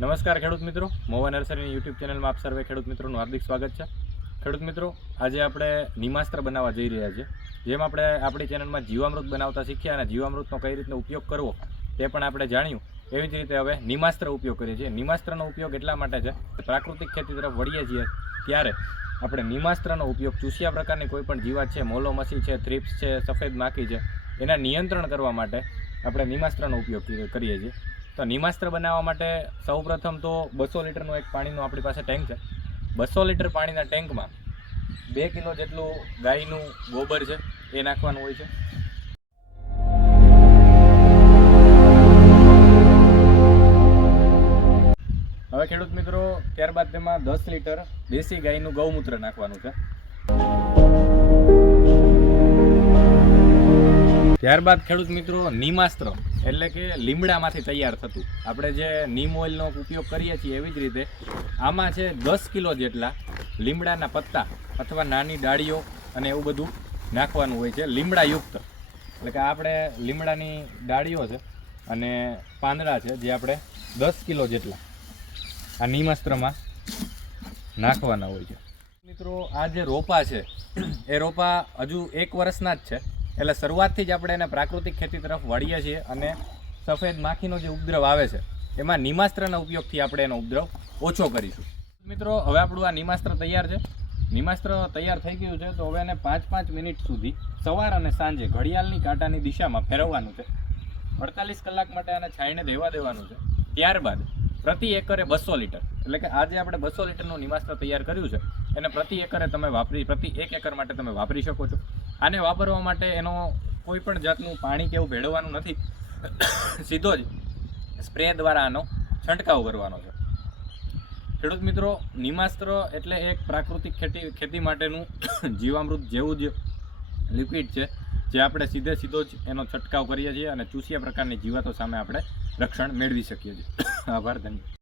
નમસ્કાર ખેડૂત મિત્રો, મોવા નર્સરીની યુટ્યુબ ચેનલમાં આપ સર્વે ખેડૂત મિત્રોનું હાર્દિક સ્વાગત છે। ખેડૂત મિત્રો, આજે આપણે નિમાસ્ત્ર બનાવવા જઈ રહ્યા છીએ। જેમ આપણે આપણી ચેનલમાં જીવામૃત બનાવતા શીખ્યા અને જીવામૃતનો કઈ રીતનો ઉપયોગ કરવો તે પણ આપણે જાણ્યું, એવી જ રીતે હવે નિમાસ્ત્ર ઉપયોગ કરીએ છીએ। નિમાસ્ત્રનો ઉપયોગ એટલા માટે છે કે પ્રાકૃતિક ખેતી તરફ વળીએ છીએ ત્યારે આપણે નિમાસ્ત્રનો ઉપયોગ ચૂસિયા પ્રકારની કોઈ પણ જીવાત છે, મોલો મસી છે, થ્રિપ્સ છે, સફેદ માખી છે, એના નિયંત્રણ કરવા માટે આપણે નિમાસ્ત્રનો ઉપયોગ કરીએ છીએ। તો નિમાસ્ત્ર બનાવવા માટે સૌપ્રથમ તો 200 લીટરનું એક પાણીનું આપણી પાસે ટેન્ક છે। 200 લીટર પાણીના ટેન્કમાં 2 કિલો જેટલું ગાયનું ગોબર છે એ નાખવાનું હોય છે। હવે ખેડૂત મિત્રો, ત્યારબાદ તેમાં 10 લીટર દેશી ગાયનું ગૌમૂત્ર નાખવાનું છે। ત્યારબાદ ખેડૂત મિત્રો, નિમાસ્ત્ર એટલે કે લીમડામાંથી તૈયાર થતું આપણે જે નીમ ઓઇલનો ઉપયોગ કરીએ છીએ એવી જ રીતે આમાં છે 10 કિલો જેટલા લીમડાના પત્તા અથવા નાની ડાળીઓ અને એવું બધું નાખવાનું હોય છે, લીમડાયુક્ત। એટલે કે આપણે લીમડાની ડાળીઓ છે અને પાંદડા છે જે આપણે 10 કિલો જેટલા આ નિમાસ્ત્રમાં નાખવાના હોય છે। મિત્રો, આ જે રોપા છે એ રોપા હજુ 1 વર્ષના જ છે, એટલે શરૂઆતથી જ આપણે એને પ્રાકૃતિક ખેતી તરફ વળીએ છીએ અને સફેદ માખીનો જે ઉપદ્રવ આવે છે એમાં નિમાસ્ત્રના ઉપયોગથી આપણે એનો ઉપદ્રવ ઓછો કરીશું। મિત્રો, હવે આપણું આ નિમાસ્ત્ર તૈયાર છે। નિમાસ્ત્ર તૈયાર થઈ ગયું છે, તો હવે એને 5-5 મિનિટ સુધી સવાર અને સાંજે ઘડિયાળની કાંટાની દિશામાં ફેરવવાનું છે। 48 કલાક માટે આને છાંયને રહેવા દેવાનું છે। ત્યારબાદ પ્રતિ એકરે 200 લીટર એટલે કે આજે આપણે 200 લીટરનું નિમાસ્ત્ર તૈયાર કર્યું છે એને પ્રતિ એકરે તમે પ્રતિ 1 એકર માટે તમે વાપરી શકો છો। આને વાપરવા માટે એનો કોઈ પણ જાતનું પાણી કે એવું ભેળવવાનું નથી, સીધો જ સ્પ્રે દ્વારા આનો છંટકાવ કરવાનો છે। ખેડૂત મિત્રો, નિમાસ્ત્ર એટલે એક પ્રાકૃતિક ખેતી માટેનું જીવામૃત જેવું જ લિક્વિડ છે જે આપણે સીધો જ એનો છંટકાવ કરીએ છીએ અને ચૂસિયા પ્રકારની જીવાતો સામે આપણે રક્ષણ મેળવી શકીએ છીએ। આભાર, ધન્યવાદ।